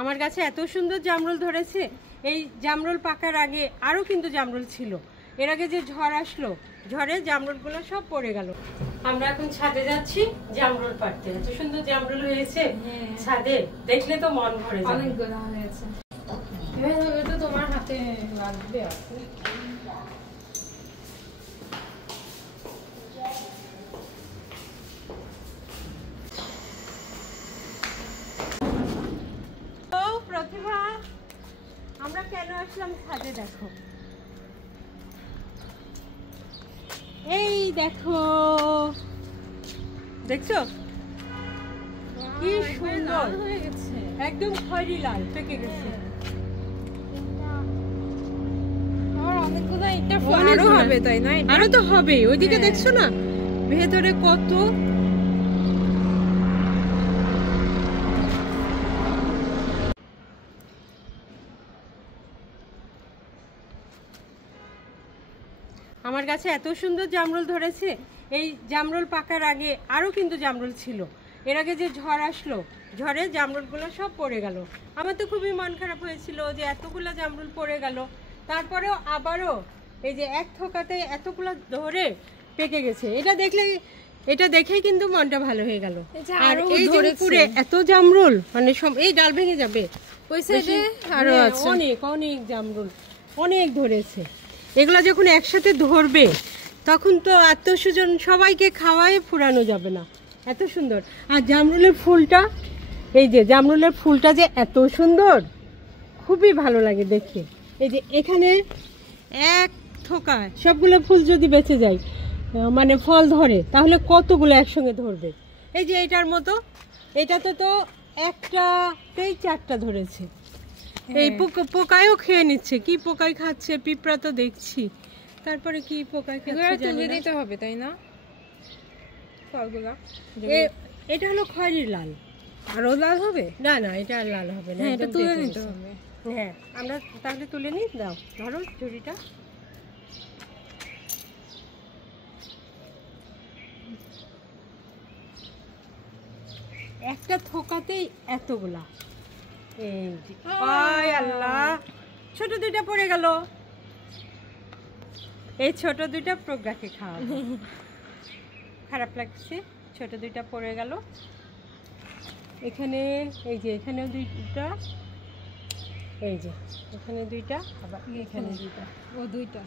আমার গাছে এত সুন্দর জামরুল ধরেছে। এই জামরুল পাকার আগে আরও কিন্তু জামরুল ছিল। এর আগে যে ঝড় আসলো, ঝড়ে জামরুলগুলো সব পড়ে গেল। আমরা এখন ছাদে যাচ্ছি জামরুল পাড়তে। এত সুন্দর জামরুল হয়েছে ছাদে, দেখলে তো মন ভরে যাবে। অনেকগুলো হয়েছে, এভাবে তো তোমার হাতে লাগবে। প্রতিভা, আমরা কেন আসলাম ছাদে? দেখো, এই দেখো, দেখছো কি সুন্দর হয়ে গেছে, একদম খয়েরি লাল পেকে গেছে। অনেকগুলো এটা আরো হবে, তাই না? আরো তো হবে। ওইদিকে দেখছো না ভেতরে কত। আমার গাছে এত সুন্দর জামরুল ধরেছে। এই জামরুল পাকার আগে আরও কিন্তু জামরুল ছিল। এর আগে যে ঝড় আসলো, ঝড়ে জামরুলগুলো সব পড়ে গেল। আমার তো খুবই মন খারাপ হয়েছিল যে এতগুলো জামরুল পড়ে গেল। তারপরেও আবারও এই যে এক থোকাতে এতগুলো ধরে পেকে গেছে। এটা দেখেই কিন্তু মনটা ভালো হয়ে গেল। আর এই যে পুরে এত জামরুল, মানে সব এই ডাল ভেঙে যাবে। ওই সাইডে আরো আছে অনেক অনেক জামরুল, অনেক ধরেছে। এগুলো যখন একসাথে ধরবে তখন তো আত্মীয়স্বজন সবাইকে খাওয়ায় ফুরানো যাবে না, এত সুন্দর। আর জামরুলের ফুলটা, এই যে জামরুলের ফুলটা যে এত সুন্দর, খুবই ভালো লাগে দেখে। এই যে এখানে এক থোকা সবগুলো ফুল যদি বেঁচে যায়, মানে ফল ধরে, তাহলে কতগুলো একসঙ্গে ধরবে। এই যে এটার মতো, এটাতে তো একটাতেই 4টা ধরেছে। এই পোকায়ও খেয়ে নিচ্ছে। কি পোকায় খাচ্ছে, পিঁপড়া তো দেখছি। তারপরে কি পোকায় খাচ্ছে তুলে দিতে হবে, তাই না? ফলগুলা এটা হলো খয়েরি লাল। আরো লাল হবে? না না, এটা আর লাল হবে না, এটা তুলে নিতে হবে। হ্যাঁ, আমরা তাহলে তুলে নিই। দাও, ধরো ঝুড়িটা। একটা থোকাতেই এতগুলা। আল্লাহ, ছোট দুইটা পড়ে গেল। এই ছোট দুইটা প্রজ্ঞাকে খাওয়াবো। খারাপ লাগছে, ছোট দুইটা পড়ে গেল। এখানে এই যে এখানেও দুইটা, এই যে এখানে দুইটা, আবার এখানে দুইটা, ও দুইটা।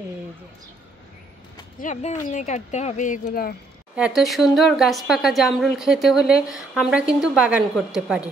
এই যে সাবধানে কাটতে হবে এগুলা। এত সুন্দর গাছ পাকা জামরুল খেতে হলে আমরা কিন্তু বাগান করতে পারি।